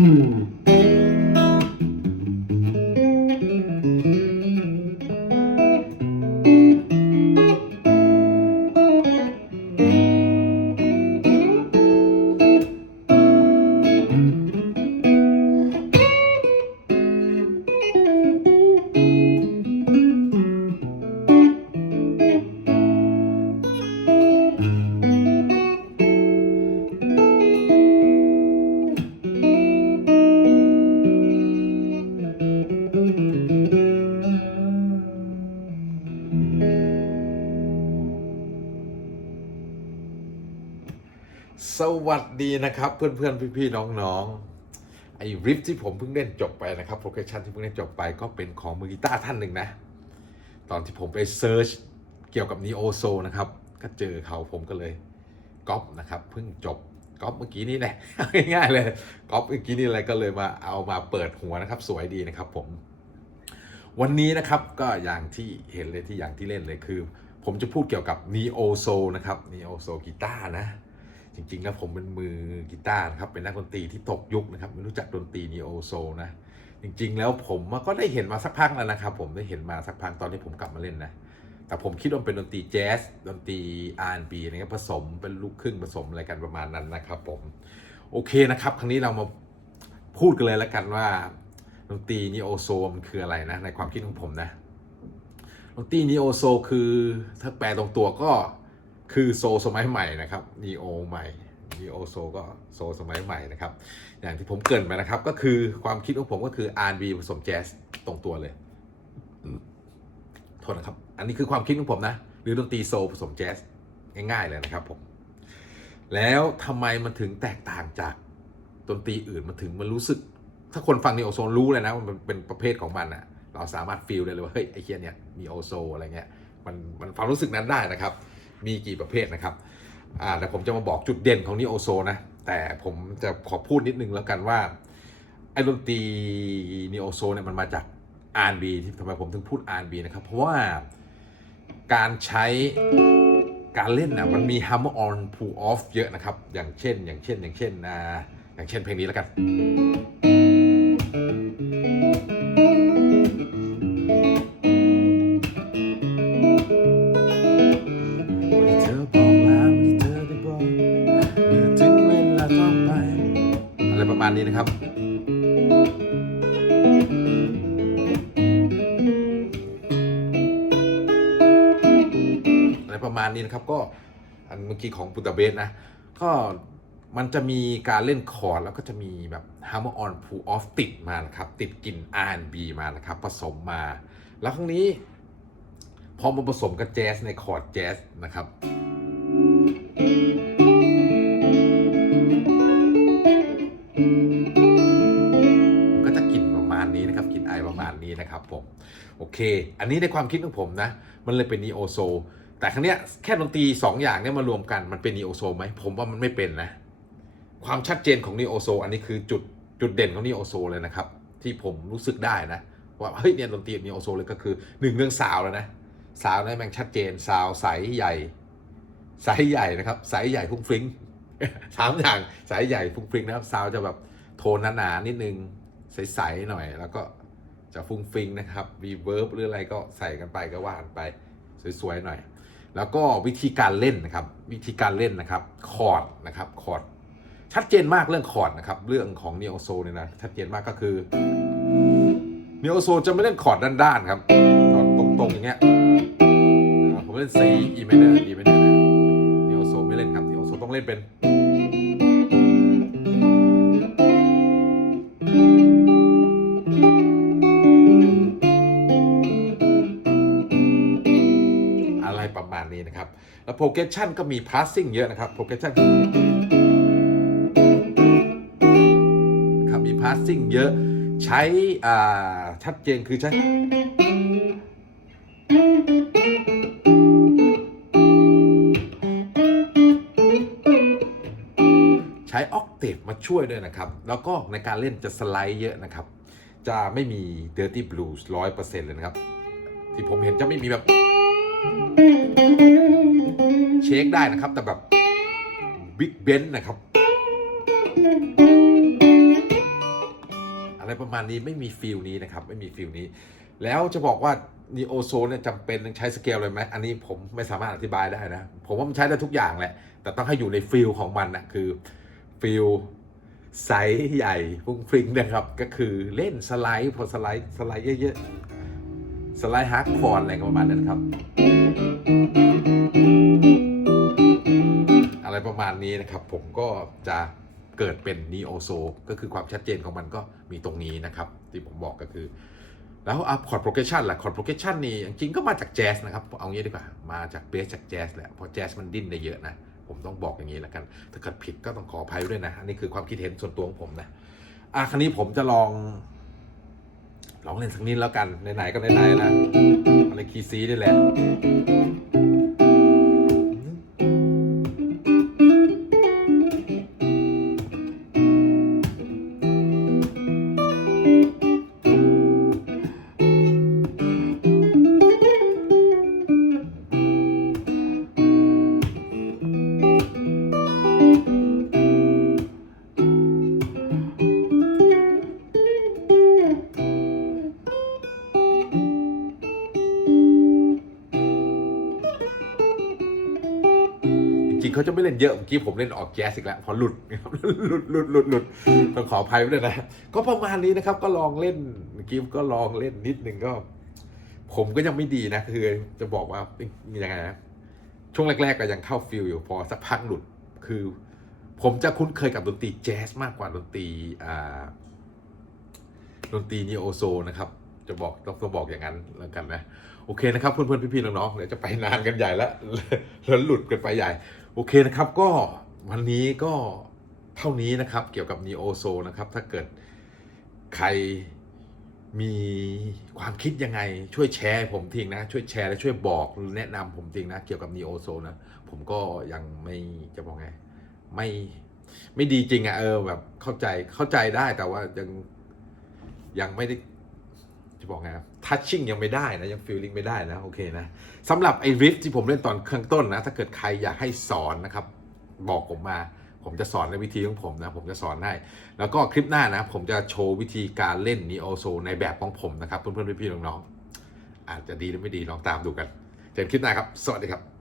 ส วัสดีนะครับเพื่อนๆพี่ๆน้องๆไอ้ริฟที่ผมเพิ่งเล่นจบไปนะครับโปรเกชันที่เพิ่งเล่นจบไปก็เป็นของมือกีตาร์ท่านหนึ่งนะ ตอนที่ผมไปเซิร์ชเกี่ยวกับ Neo s o นะครับ ก็เจอเขาผมก็เลยก๊อปนะครับเพิ่งจบก๊อปเมื่อกี้นี้แหละง่ายๆเลยก๊อปเมื่อกี้นี้อะไรก็เลยมาเอามาเปิดหัวนะครับสวยดีนะครับผม วันนี้นะครับก็อย่างที่เห็นเลยที่อย่างที่เล่นเลยคือ ผมจะพูดเกี่ยวกับ Neo s o นะครับ Neo s o กีตาร์นะ ริงๆแล้วผมเป็นมือกีตาร์นะครับเป็นนักดนตรีที่ตกยุคนะครับไม่รู้จักดนตรี Neo s o นะจริง ๆ แล้วผมก็ได้เห็นมาสักพักแล้วนะครับ ผมได้เห็นมาสักพักตอนที่ผมกลับมาเล่นนะแต่ผมคิดว่าเป็นดนตรีแจ๊สดนตรี R&B นะครับผสมเป็นลูกครึ่งผสมอะไรกันประมาณนั้นนะครับ ผมโอเคนะครับ ครั้งนี้เรามาพูดกันเลยแล้วกันว่าดนตรี Neo s o มันคืออะไรนะในความคิดของผมนะดนตรี Neo s o คือถ้าแปลตรงตัวก็ คือโซสมัยใหม่นะครับ Neo ใหม่ Neo s o ก็โซสมัยใหม่นะครับ อย่างที่ผมเกินไปนะครับ ก็คือความคิดของผมก็คือ R&B ผสมแจ๊สตรงตัวเลยอืมโทษนะครับ อันนี้คือความคิดของผมนะ หรือดนตรีโซลผสมแจ๊สง่ายๆเลยนะครับผม แล้วทำไมมันถึงแตกต่างจากดนตรีอื่นมันถึงมันรู้สึก ถ้าคนฟังนีโอโซรู้เลยนะมันเป็นประเภทของมันอะเราสามารถฟีลได้เลยว่าเฮ้ยไอ้เคียเนี่ยมีโอโซอะไรเงี้ยมันมันความรู้สึกนั้นได้นะครับ มีกี่ประเภทนะครับอ่าแต่ผมจะมาบอกจุดเด่นของนีโอโซนะ แต่ผมจะขอพูดนิดนึงแล้วกันว่าไอ้ดนตรีนีโอโซเนี่ยมันมาจาก R&B ที่ทำไมผมถึงพูด R&B นะครับ เพราะว่าการใช้การเล่นนะมันมี hammer on pull off เยอะนะครับ อย่างเช่น อย่างเช่น อย่างเช่นอ่าอย่างเช่นเพลงนี้แล้วกัน นี้นะครับ อะไรประมาณนี้นะครับก็อันเมื่อกี้ของปุตตะเบสนะ ก็มันจะมีการเล่นคอร์ดแล้วก็จะมีแบบ hammer on pull off ติดมานะครับ ติดกลิ่น R&B มานะครับ ผสมมา แล้วครั้งนี้ พอมาผสมกับแจ๊สในคอร์ดแจ๊สนะครับ โอเค อันนี้ในความคิดของผมนะ มันเลยเป็นนีโอโซแต่ครั้งเนี้ยแค่ดนตรี2อย่างเนี้ยมารวมกันมันเป็นนีโอโซไหมผมว่ามันไม่เป็นนะ ความชัดเจนของนีโอโซอันนี้คือจุดจุดเด่นของนีโอโซเลยนะครับ ที่ผมรู้สึกได้นะ ว่าเฮ้ยเนี่ยดนตรีนีโอโซเลยก็คือหนึ่งเรื่องซาวแล้วนะซาวนี่แม่งชัดเจนซาวใสใหญ่ใสใหญ่นะครับใสใหญ่ฟุ้งฟริ้งสามอย่างใสใหญ่ฟุ้งฟริ้งนะครับซาวจะแบบโทนหนาๆนิดนึงใสๆหน่อยแล้วก็ จะฟุ้งฟิงนะครับรีเวิร์บหรืออะไรก็ใส่กันไปก็ว่ากันไปสวยๆหน่อย แล้วก็วิธีการเล่นนะครับ วิธีการเล่นนะครับคอร์ดนะครับคอร์ดชัดเจนมากเรื่องคอร์ดนะครับ เรื่องของเนโอโซเนี่ยนะชัดเจนมากก็คือเนโอโซจะไม่เล่นคอร์ดด้านๆครับคอร์ดตรงๆอย่างเงี้ยผมเล่น C E minor D minor เนโอโซไม่เล่นครับเนโอโซต้องเล่นเป็น นะครับ แล้ว progression ก็มี passing เยอะนะครับ progression ครับมี passing เยอะใช้อ่าชัดเจนคือใช้ใช้ออกเทปมาช่วยด้วยนะครับ แล้วก็ในการเล่นจะสไลด์เยอะนะครับ จะไม่มี dirty blues 100%เลยนะครับ ที่ผมเห็นจะไม่มีแบบ เช็คได้นะครับ แต่แบบบิ๊กเบนนะครับ อะไรประมาณนี้ไม่มีฟิลนี้นะครับ ไม่มีฟิลนี้ แล้วจะบอกว่านีโอโซเนี่ยจำเป็นต้องใช้สเกลเลยไหมอันนี้ผมไม่สามารถอธิบายได้นะ ผมว่ามันใช้ได้ทุกอย่างแหละ แต่ต้องให้อยู่ในฟิลของมันนะคือฟิลไซส์ใหญ่ฟุ้งฟริ้งนะครับ ก็คือเล่นสไลด์พอสไลด์สไลด์เยอะๆ สไลด์ฮาร์ดคอร์อะไรประมาณนั้นครับ อะไรประมาณนี้นะครับผมก็จะเกิดเป็น Neo s o ก็คือความชัดเจนของมันก็มีตรงนี้นะครับ ที่ผมบอกก็คือ แล้วอะคอร์ดโปรเกชันล่ะคอร์ดโปรเกชันนี่จริงๆก็มาจากแจ๊สนะครับ เอางี้ดีกว่ามาจากเบสจากแจ๊สแหละเพราะแจ๊สมันดิ้นได้เยอะนะผมต้องบอกอย่างนี้แล้วกัน ถ้าเกิดผิดก็ต้องขออภัยด้วยนะ อันนี้คือความคิดเห็นส่วนตัวของผมนะอะครั้นี้ผมจะลอง ลองเล่นสักนิดแล้วกันไหนๆก็ไหนๆนะอะไรคีซีนี่แหละ เขาจะไม่เล่นเยอะเมื่อกี้ผมเล่นออกแจ๊สอีกแล้วพอหลุดนะครับหลุดหลุดหลุดหลุดต้องขออภัยด้วยนะก็ประมาณนี้นะครับ ก็ลองเล่นเมื่อกี้ก็ลองเล่นนิดนึงก็ ผมก็ยังไม่ดีนะคือจะบอกว่ายังไงนะช่วงแรก ๆ ก็ยังเข้าฟิลอยู่พอสักพักหลุดคือ ผมจะคุ้นเคยกับดนตรีแจ๊สมากกว่าดนตรีอ่าดนตรีนีโอโซนะครับจะบอกต้องต้องบอกอย่างนั้นแล้วกันนะ โอเคนะครับเพื่อนๆพี่ๆน้องๆเดี๋ยวจะไปนานกันใหญ่แล้วแล้วหลุดกันไปใหญ่ อเคนะครับก็วันนี้ก็เท่านี้นะครับเกี่ยวกับ Neo s o นะครับ ถ้าเกิดใครมีความคิดยังไงช่วยแชร์ผมทิ้งนะ ช่วยแชร์และช่วยบอกแนะนำผมทิ้งนะ เกี่ยวกับ Neo s o นะ ผมก็ยังไม่จะบอกไงไม่ไม่ดีจริงอะเออแบบเข้าใจเข้าใจได้แต่ว่ายังยังไม่ได้ จะบอกไงทัชชิ่งยังไม่ได้นะ ยังฟีลลิ่งไม่ได้นะ โอเคนะสำหรับไอ้ริฟที่ผมเล่นตอนข้างต้นนะ ถ้าเกิดใครอยากให้สอนนะครับ บอกผมมา ผมจะสอนในวิธีของผมนะ ผมจะสอนให้ แล้วก็คลิปหน้านะ ผมจะโชว์วิธีการเล่นนีโอโซในแบบของผมนะครับ เพื่อนๆพี่ๆน้องๆอาจจะดีหรือไม่ดีลองตามดูกันเจอกันคลิปหน้าครับ สวัสดีครับ